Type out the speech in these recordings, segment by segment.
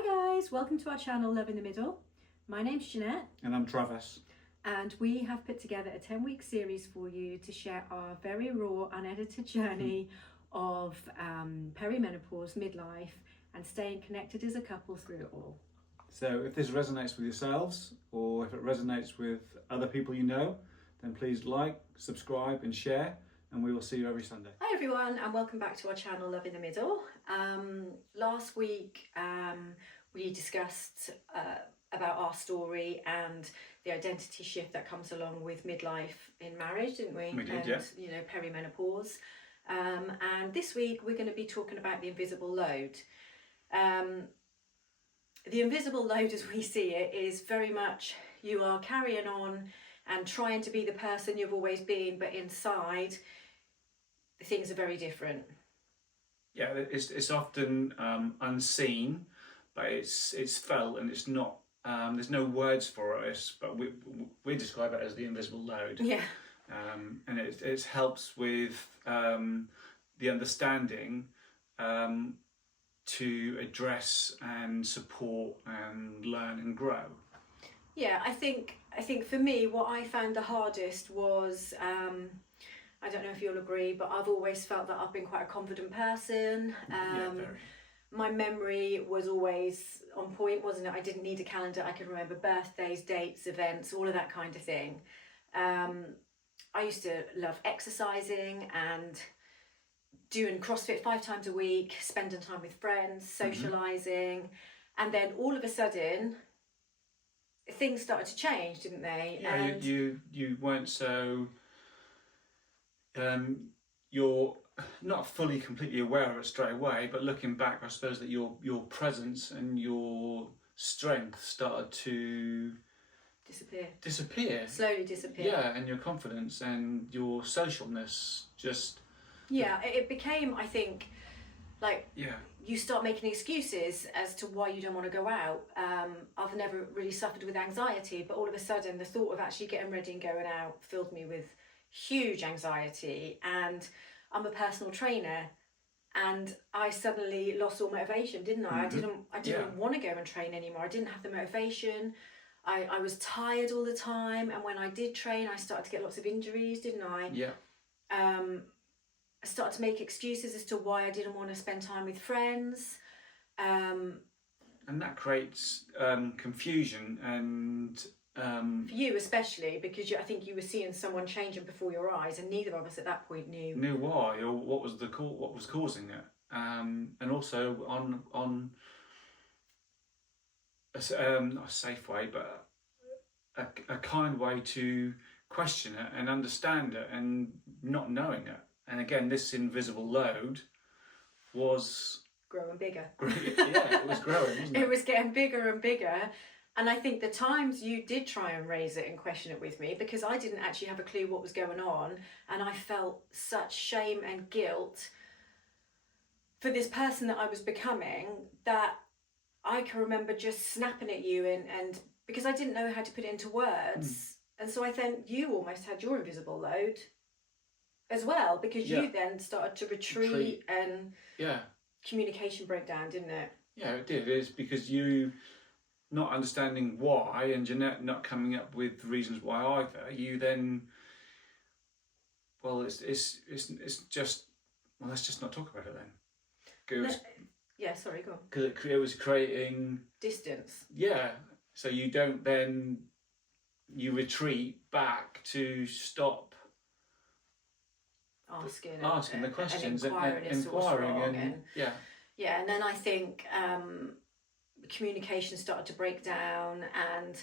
Hi guys, welcome to our channel Love in the Middle. My name's Jeanette And I'm Travis. and we have put together a 10-week series for you to share our very raw, unedited journey of perimenopause, midlife and staying connected as a couple through it all. So if this resonates with yourselves or if it resonates with other people you know, then please like, subscribe and share, and we will see you every Sunday. Hi everyone and welcome back to our channel Love in the Middle. Last week we discussed about our story and the identity shift that comes along with midlife in marriage, didn't we? We did, and, yeah. You know, perimenopause. And this week we're going to be talking about the invisible load. The invisible load as we see it is very much you are carrying on and trying to be the person you've always been, but inside things are very different. Yeah, it's often unseen, but it's felt, and it's not. There's no words for it, but we describe it as the invisible load. Yeah. And it helps with the understanding to address and support and learn and grow. Yeah, I think for me, what I found the hardest was, I don't know if you'll agree, but I've always felt that I've been quite a confident person. Yeah, very. My memory was always on point, wasn't it? I didn't need a calendar. I could remember birthdays, dates, events, all of that kind of thing. I used to love exercising and doing CrossFit 5 times a week, spending time with friends, socialising. And then all of a sudden, things started to change, didn't they? Yeah, and you weren't so. You're not fully completely aware of it straight away, but looking back, I suppose that your presence and your strength started to disappear. Slowly disappear. Yeah, and your confidence and your socialness just. Yeah, it became, I think, like, yeah, you start making excuses as to why you don't want to go out. I've never really suffered with anxiety, but all of a sudden the thought of actually getting ready and going out filled me with huge anxiety. And I'm a personal trainer, and I suddenly lost all motivation, didn't I? I didn't want to go and train anymore. I didn't have the motivation. I was tired all the time, and when I did train, I started to get lots of injuries, didn't I? Yeah. I started to make excuses as to why I didn't want to spend time with friends. And that creates confusion and. For you especially, because I think you were seeing someone changing before your eyes, and neither of us at that point knew why or what was causing it, and also on not a safe way, but a kind way to question it and understand it, and not knowing it. And again, this invisible load was growing bigger. Yeah, it was growing, wasn't it? It was getting bigger and bigger. And I think the times you did try and raise it and question it with me, because I didn't actually have a clue what was going on, and I felt such shame and guilt for this person that I was becoming, that I can remember just snapping at you and because I didn't know how to put it into words. And so I think you almost had your invisible load as well, because you then started to retreat and communication broke down, didn't it? Yeah, it did. It's because you not understanding why, and Jeanette not coming up with reasons why either. You then, well, it's just, well, let's just not talk about it then. Yeah, sorry, go on. Because it was creating distance. Yeah, so you don't then, you retreat back to stop asking the questions and inquiring and yeah, and then I think communication started to break down, and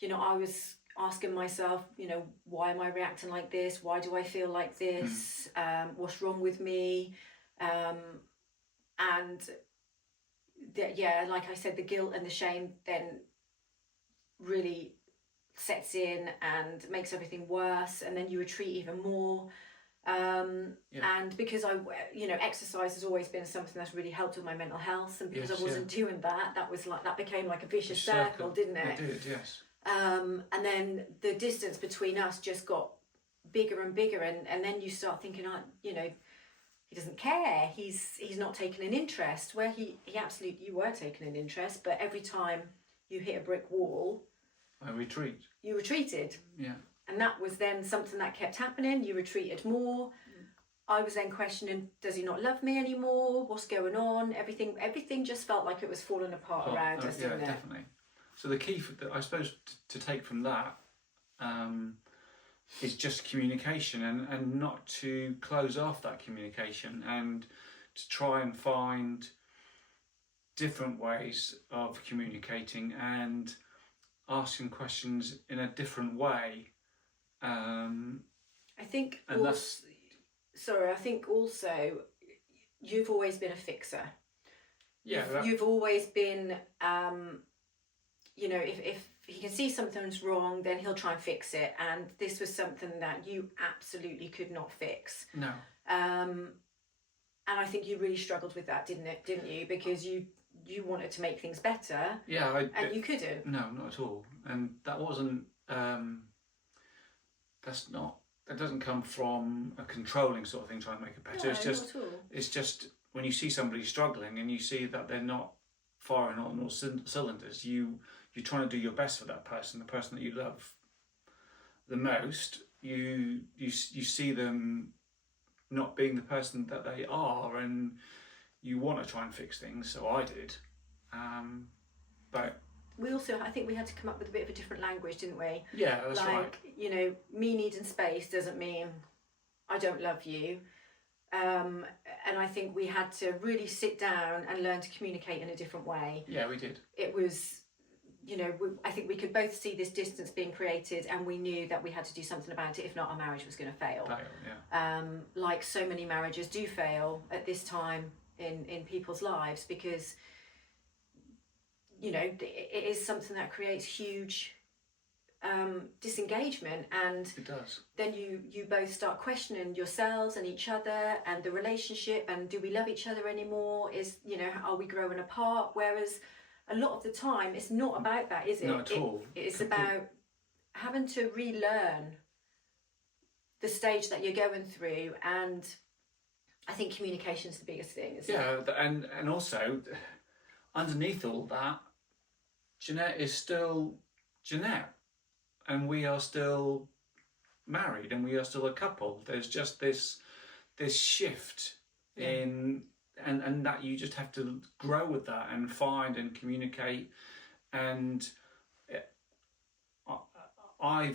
you know, I was asking myself, you know, why am I reacting like this? Why do I feel like this? What's wrong with me? And like I said, the guilt and the shame then really sets in and makes everything worse, and then you retreat even more. And because exercise has always been something that's really helped with my mental health, and because I wasn't doing that became like a vicious circle, didn't it? It did, yes. And then the distance between us just got bigger and bigger, and then you start thinking, he doesn't care. He's not taken an interest. Where he absolutely, you were taking an interest, but every time you hit a brick wall, I retreat. you retreated. Yeah. And that was then something that kept happening. You retreated more. I was then questioning, does he not love me anymore? What's going on? Everything just felt like it was falling apart around us, didn't it? Yeah, definitely. So the key, I suppose, to take from that is just communication, and not to close off that communication, and to try and find different ways of communicating and asking questions in a different way. I think and that's I think also you've always been a fixer. Yeah, you've always been, if he can see something's wrong, then he'll try and fix it. And this was something that you absolutely could not fix. No. And I think you really struggled with that, didn't you? Because you wanted to make things better. Yeah. And you couldn't. No, not at all. And that wasn't, that doesn't come from a controlling sort of thing trying to make it better. No, it's just, not at all. It's just when you see somebody struggling and you see that they're not firing on all cylinders, you're trying to do your best for that person, the person that you love the most. You see them not being the person that they are, and you want to try and fix things. So I did, but we also, I think we had to come up with a bit of a different language, didn't we? Yeah, that's right. Me needing space doesn't mean I don't love you. And I think we had to really sit down and learn to communicate in a different way. Yeah, we did. It was, I think we could both see this distance being created, and we knew that we had to do something about it. If not, our marriage was going to fail. Yeah. Like so many marriages do fail at this time in people's lives, because it is something that creates huge disengagement, and it does. Then you both start questioning yourselves and each other and the relationship, and do we love each other anymore? Are we growing apart? Whereas a lot of the time it's not about that, is it? Not at all. It's about having to relearn the stage that you're going through, and I think communication's the biggest thing, isn't it? Yeah, and also underneath all that, Jeanette is still Jeanette, and we are still married, and we are still a couple. There's just this shift in, and that you just have to grow with that and find and communicate. And I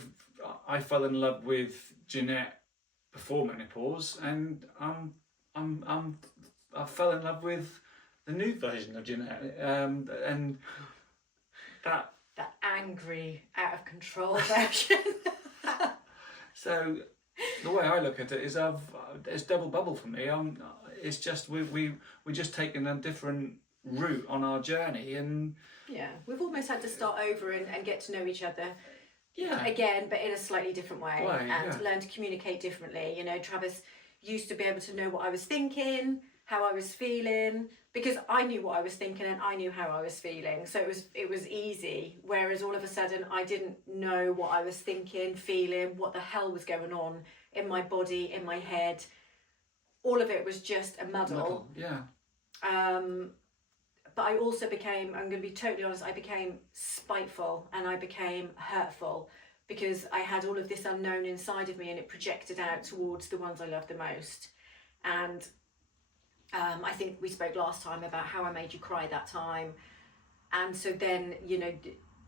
fell in love with Jeanette before menopause, and I fell in love with the new version of Jeanette, and that angry, out of control version. So the way I look at it is, it's double bubble for me. It's just we're just taking a different route on our journey, and we've almost had to start over and get to know each other. Yeah. Again, but in a slightly different way, and learn to communicate differently. Travis used to be able to know what I was thinking, how I was feeling, because I knew what I was thinking and I knew how I was feeling. So it was easy. Whereas all of a sudden I didn't know what I was thinking, feeling, what the hell was going on in my body, in my head. All of it was just a muddle. Yeah. But I also became, I'm going to be totally honest, I became spiteful and I became hurtful, because I had all of this unknown inside of me, and it projected out towards the ones I loved the most. And I think we spoke last time about how I made you cry that time. And so then,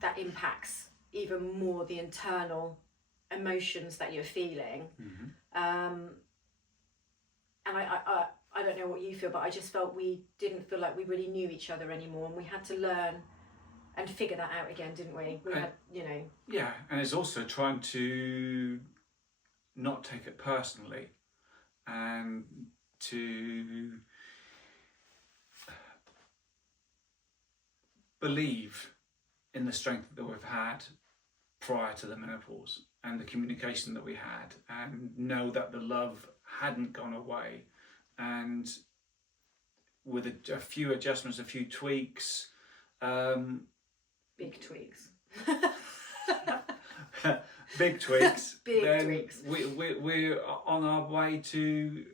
that impacts even more the internal emotions that you're feeling. Mm-hmm. And I don't know what you feel, but I just felt we didn't feel like we really knew each other anymore, and we had to learn and figure that out again, didn't we? Yeah, and it's also trying to not take it personally, and to believe in the strength that we've had prior to the menopause, and the communication that we had, and know that the love hadn't gone away. And with a few adjustments, a few tweaks, big tweaks. Big tweaks. Big tweaks. We're on our way to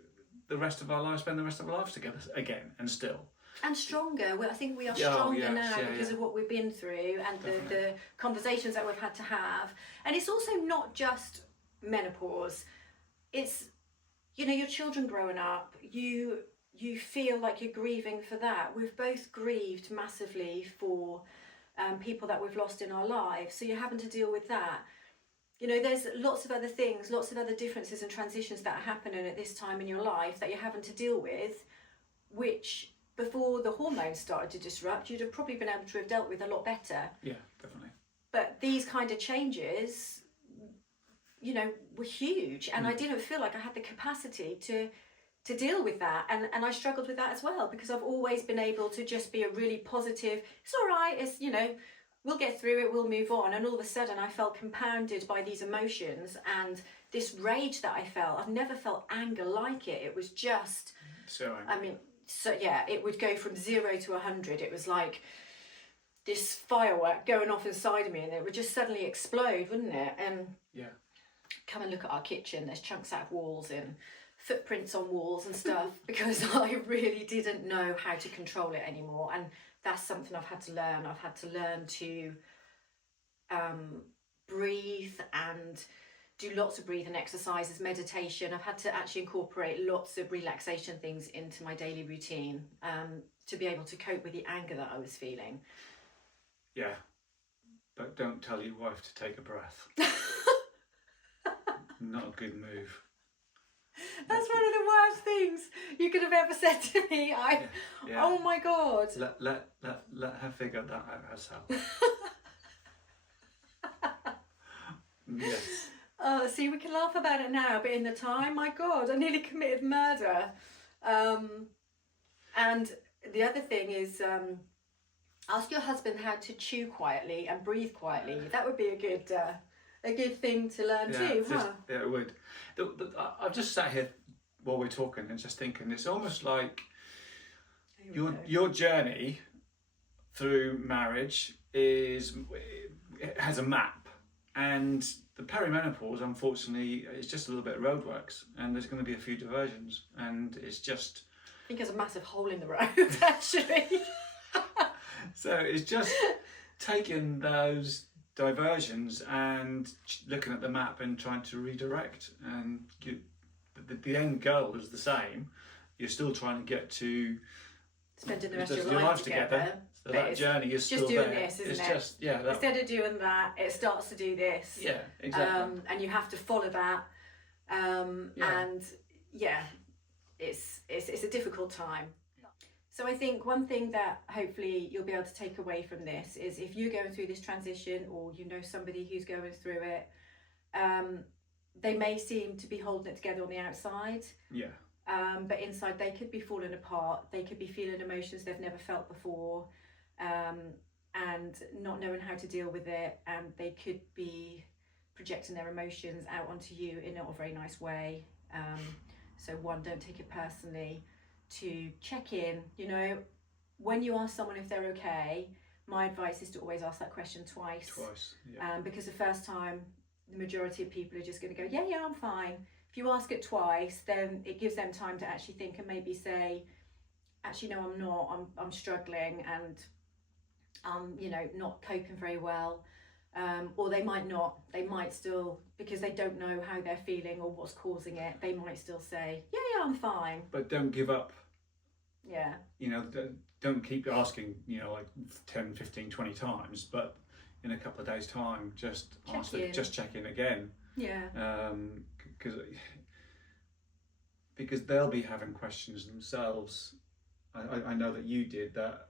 the rest of our lives, spend the rest of our lives together again, and still. And stronger. Well, I think we are Yeah, stronger yes, now yeah, because yeah. of what we've been through and Definitely. the conversations that we've had to have. And it's also not just menopause. It's, you know, your children growing up, you feel like you're grieving for that. We've both grieved massively for people that we've lost in our lives. So you're having to deal with that. You know, there's lots of other things, lots of other differences and transitions that are happening at this time in your life that you're having to deal with, which before the hormones started to disrupt, you'd have probably been able to have dealt with a lot better. Yeah, definitely. But these kind of changes, you know, were huge, and I didn't feel like I had the capacity to deal with that, and I struggled with that as well, because I've always been able to just be a really positive, it's all right, it's, you know, we'll get through it, we'll move on. And all of a sudden I felt compounded by these emotions and this rage that I felt. I've never felt anger like it. It was just, So I mean, so yeah, it would go from 0 to 100. It was like this firework going off inside of me, and it would just suddenly explode, wouldn't it? And yeah, come and look at our kitchen, there's chunks out of walls and footprints on walls and stuff because I really didn't know how to control it anymore. And that's something I've had to learn. I've had to learn to breathe and do lots of breathing exercises, meditation. I've had to actually incorporate lots of relaxation things into my daily routine to be able to cope with the anger that I was feeling. yeah. But don't tell your wife to take a breath. Not a good move. That's one of the worst things you could have ever said to me. Yeah. Oh my God. Let her figure that out herself. Yes. Oh, see, we can laugh about it now, but in the time, my God, I nearly committed murder. And the other thing is, ask your husband how to chew quietly and breathe quietly. That would be a good thing to learn too, huh? Yeah, it would. I've just sat here while we're talking and just thinking, it's almost like your journey through marriage it has a map, and the perimenopause, unfortunately, is just a little bit of roadworks, and there's going to be a few diversions, and it's just... I think there's a massive hole in the road, actually. So it's just taking those diversions and looking at the map and trying to redirect, and the end goal is the same. You're still trying to get to spending the rest of your life together. So that journey is still there. This, isn't it's it? just doing this, instead of doing that, it starts to do this. Yeah, exactly. And you have to follow that. And yeah, it's a difficult time. So I think one thing that hopefully you'll be able to take away from this is, if you're going through this transition, or you know somebody who's going through it, they may seem to be holding it together on the outside. Yeah. But inside they could be falling apart. They could be feeling emotions they've never felt before, and not knowing how to deal with it. And they could be projecting their emotions out onto you in not a very nice way. So one, don't take it personally. To check in, you know, when you ask someone if they're okay, my advice is to always ask that question twice. Yeah. Because the first time, the majority of people are just going to go, yeah, I'm fine. If you ask it twice, then it gives them time to actually think and maybe say, actually, no, I'm not. I'm struggling, and I'm, you know, not coping very well. Or they might not. They might still, because they don't know how they're feeling or what's causing it, they might still say, yeah, I'm fine. But don't give up. Yeah. You know, don't keep asking, you know, like 10, 15, 20 times, but in a couple of days' time, just check in again. Yeah. Because they'll be having questions themselves. I know that you did that.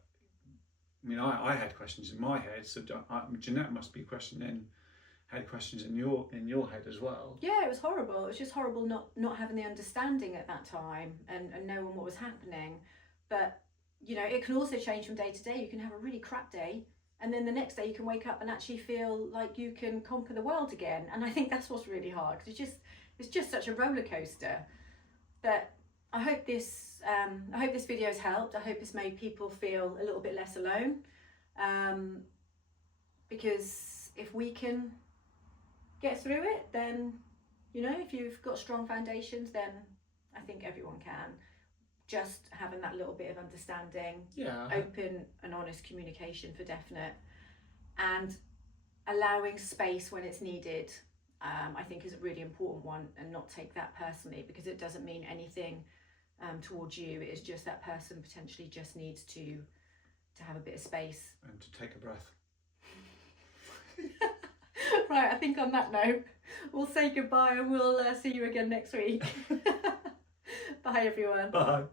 I mean, I had questions in my head, so Jeanette must be had questions in your head as well. Yeah, it was horrible. It was just horrible not having the understanding at that time and knowing what was happening. But, you know, it can also change from day to day. You can have a really crap day, and then the next day you can wake up and actually feel like you can conquer the world again. And I think that's what's really hard, because it's just such a roller coaster. But I hope this video has helped. I hope it's made people feel a little bit less alone. Because if we can get through it, then, you know, if you've got strong foundations, then I think everyone can. Just having that little bit of understanding, Yeah. open and honest communication for definite, and allowing space when it's needed, I think is a really important one, and not take that personally, because it doesn't mean anything towards you. It's just that person potentially just needs to have a bit of space. And to take a breath. Right, I think on that note, we'll say goodbye and we'll see you again next week. Bye, everyone. Bye.